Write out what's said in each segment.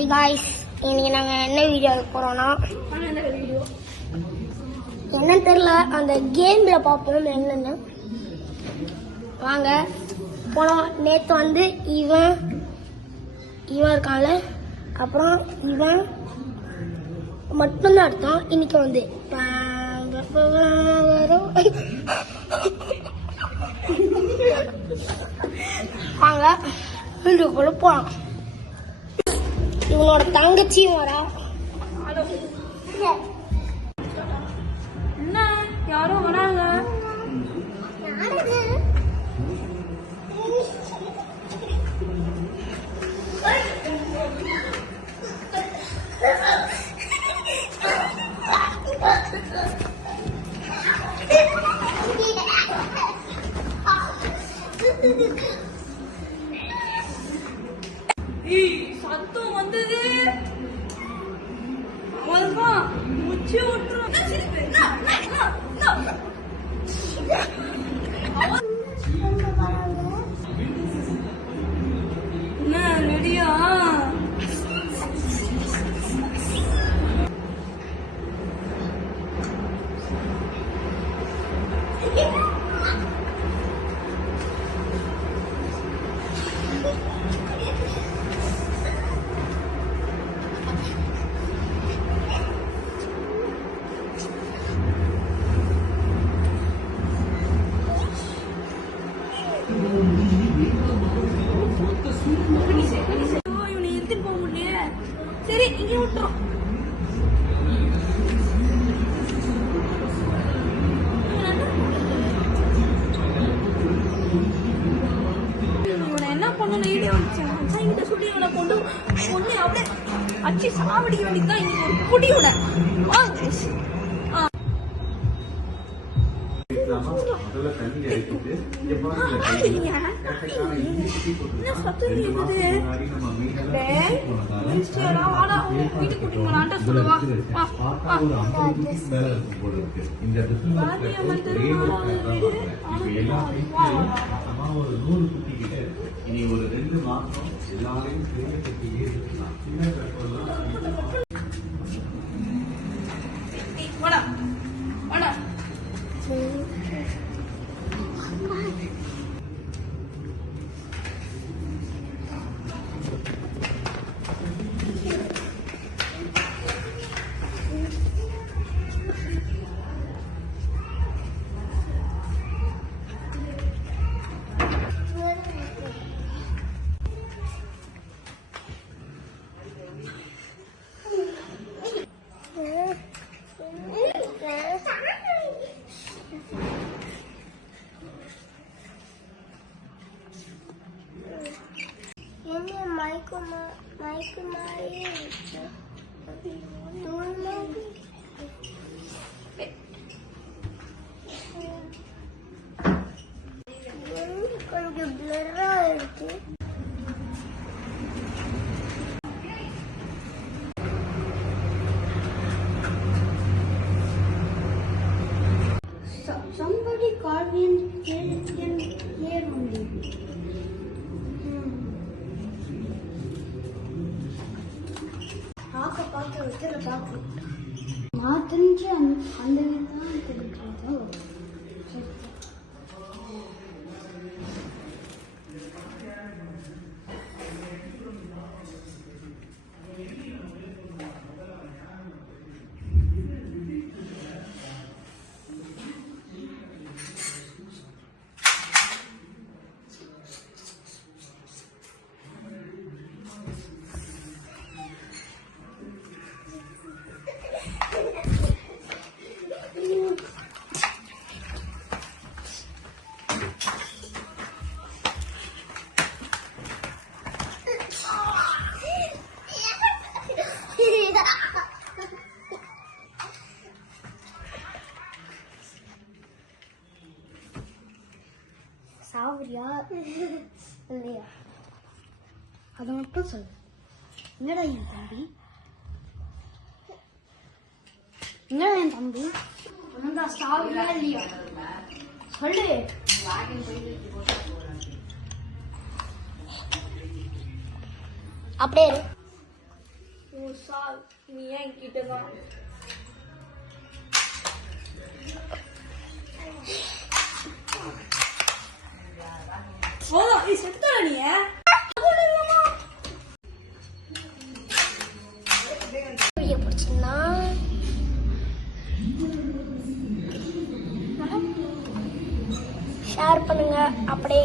Hi guys, இன்னைக்கு நாங்கள் என்ன வீடியோ போகிறோன்னா என்னன்னு தெரியல, அந்த கேமில் பார்ப்போம் என்னென்னு. வாங்க போனோம். நேற்று வந்து இவன் இருக்கான்ல, அப்புறம் இவன் மட்டும்தான் எடுத்தான். இன்னைக்கு வந்து வாங்க வீட்டுக்குள்ள போகலாம். இவனோட தங்கச்சியும் வரா. என்ன யாரோ வராங்க. சத்தம் வந்தது முச்சு விட்டுரும். என்ன ரெடியா? இவனை எடுத்துட்டு போக முடியல. சரி இங்க விட்டுரும். என்ன பண்ணணும் ஐடியா வந்துச்சு. கிட்ட சொல்லி இவனை கொண்டு பொண்ணு அப்படியே அச்சு சாவடிக்க வேண்டியதுதான். இன்னைக்கு ஒரு குடியோட இனி ஒரு 2 மாசம் எல்லாரையும் மைக்கு மாதிரி தூள் மாதிரி கொஞ்சம் பிளரா இருக்கு. Somebody called me here only. பார்த்து வச்சுல பார்த்து நான் தெரிஞ்சு அந்த தான் தெரிஞ்சதோ. சாவரியா இல்லையா அதை மட்டும் சொல்லு. என்னடா என் தம்பி, என்னடா என் தம்பி, சாவரியா இல்லையா சொல்லு. அப்படியே நீ ஏன் என்கிட்ட தான் செத்தா நீ வீடியோ பிடிச்சிருந்தா ஷேர் பண்ணுங்க. அப்படியே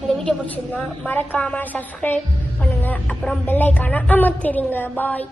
இந்த வீடியோ பிடிச்சிருந்தா மறக்காம சப்ஸ்கிரைப் பண்ணுங்க. அப்புறம் பெல் ஐக்கானை அமர்த்திடுங்க. பாய்.